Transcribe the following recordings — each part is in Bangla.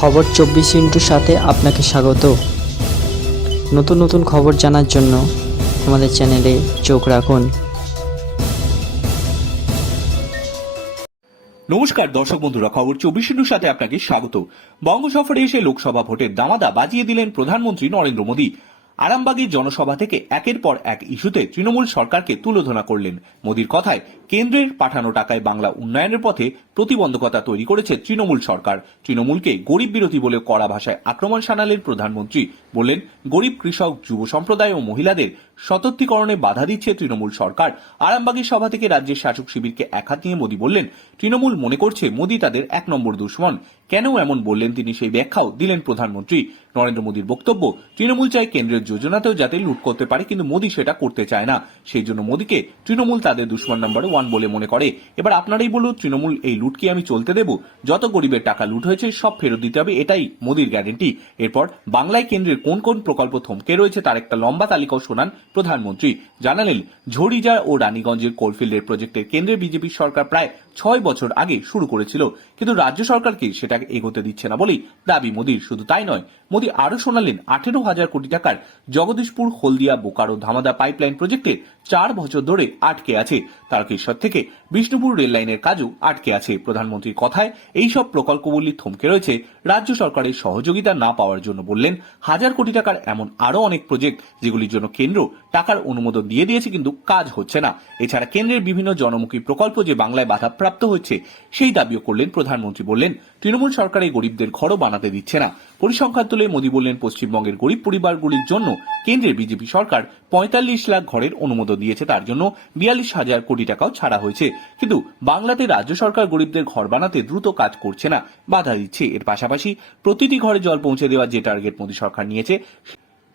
খবর চব্বিশ ইন্টুর সাথে আপনাকে স্বাগত। নতুন নতুন খবর জানার জন্য আমাদের চ্যানেলে চোখ রাখুন। নমস্কার, দর্শক বন্ধুরা, খবর চব্বিশ ইন্টুর সাথে আপনাকে স্বাগত। বঙ্গ সফরে এসে লোকসভা ভোটের দামাদা বাজিয়ে দিলেন প্রধানমন্ত্রী নরেন্দ্র মোদী। আরামবাগের জনসভা থেকে একের পর এক ইস্যুতে তৃণমূল সরকারকে তুলোধনা করলেন। মোদীর কথায় কেন্দ্রের পাঠানো টাকায় বাংলা উন্নয়নের পথে প্রতিবন্ধকতা তৈরি করেছে তৃণমূল সরকার। তৃণমূলকে গরিব বিরোধী বলে কড়া ভাষায় আক্রমণ শানালেন প্রধানমন্ত্রী বললেন, গরিব কৃষক, যুব সম্প্রদায় ও মহিলাদের সতর্কীকরণে বাধা দিচ্ছে তৃণমূল সরকার। আরামবাগের সভা থেকে রাজ্যের শাসক শিবিরকে একহাত নিয়ে মোদী বললেন, তৃণমূল মনে করছে মোদী তাদের এক নম্বর দুশ্মন। কেন এমন বললেন তিনি সেই ব্যাখ্যাও দিলেন প্রধানমন্ত্রী। নরেন্দ্র মোদীর বক্তব্য, তৃণমূল চায় কেন্দ্রের যোজনাতেও যাতে লুট করতে পারে, কিন্তু মোদী সেটা করতে চায় না। সেই জন্য মোদীকে তৃণমূল তাদের দুশ্মন নাম্বার ওয়ান বলে মনে করে। এবার আপনারাই বলুন, তৃণমূল এই লুট কি আমি চলতে দেব? যত গরিবের টাকা লুট হয়েছে, সব ফেরত দিতে হবে, এটাই মোদীর গ্যারেন্টি এরপর, বাংলায় কেন্দ্রের কোন কোন প্রকল্প থমকে রয়েছে তার একটা লম্বা তালিকাও শোনান প্রধানমন্ত্রী। জানালেন ঝড়িজার ও রানীগঞ্জের কোলফিল্ডের প্রজেক্টের কেন্দ্রে বিজেপি সরকার প্রায় ছয় বছর আগে শুরু করেছিল। কিন্তু রাজ্য সরকারকে সেটা এগোতে দিচ্ছে না বলেই দাবি মোদীর। শুধু তাই নয় মোদী আরও শোনালেন আঠেরো হাজার কোটি টাকার জগদীশপুর, হলদিয়া, বোকারো, ধামাদা পাইপলাইন প্রজেক্টে চার বছর ধরে আটকে আছে। তারকেশ্বর থেকে বিষ্ণুপুর রেল লাইনের কাজও আটকে আছে। প্রধানমন্ত্রীর কথায় এই সব প্রকল্পগুলি থমকে রয়েছে। রাজ্য সরকারের সহযোগিতা না পাওয়ার জন্য বললেন, হাজার কোটি টাকার এমন আরও অনেক প্রজেক্ট যেগুলির জন্য কেন্দ্র টাকার অনুমোদন দিয়ে দিয়েছে কিন্তু কাজ হচ্ছে না। এছাড়া কেন্দ্রের বিভিন্ন জনমুখী প্রকল্প যে বাংলায় বাধাপ্রাপ্ত হচ্ছে, সেই দাবিও করলেন প্রধানমন্ত্রী। বললেন, তৃণমূল সরকার এই গরিবদের ঘরও বানাতে দিচ্ছে না। পরিসংখ্যান তুলে মোদী বললেন, পশ্চিমবঙ্গের গরিব পরিবারগুলির জন্য কেন্দ্রের বিজেপি সরকার পঁয়তাল্লিশ লাখ ঘরের অনুমোদন দিয়েছে। তার জন্য বিয়াল্লিশ হাজার কোটি টাকাও ছাড়া হয়েছে। কিন্তু বাংলাতে রাজ্য সরকার গরিবদের ঘর বানাতে দ্রুত কাজ করছে না, বাধা দিচ্ছে। এর পাশাপাশি প্রতিটি ঘরে জল পৌঁছে দেওয়ার যে টার্গেট মোদী সরকার নিয়েছে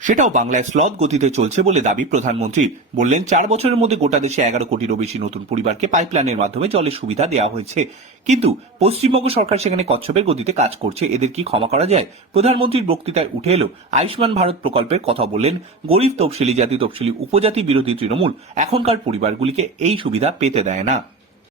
সেটাও বাংলায় স্লথ গতিতে চলছে বলে দাবি প্রধানমন্ত্রী। বললেন, চার বছরের মধ্যে গোটা দেশে এগারো কোটিরও বেশি নতুন পরিবারকে পাইপলাইনের মাধ্যমে জলের সুবিধা দেওয়া হয়েছে। কিন্তু পশ্চিমবঙ্গ সরকার সেখানে কচ্ছপের গতিতে কাজ করছে। এদের কি ক্ষমা করা যায়? প্রধানমন্ত্রীর বক্তৃতায় উঠে এলো, আয়ুষ্মান ভারত প্রকল্পের কথা বললেন, গরিব তফসিলি, জাতি তফসিলি, উপজাতি বিরোধী তৃণমূল এখনকার পরিবারগুলিকে এই সুবিধা পেতে দেয় না।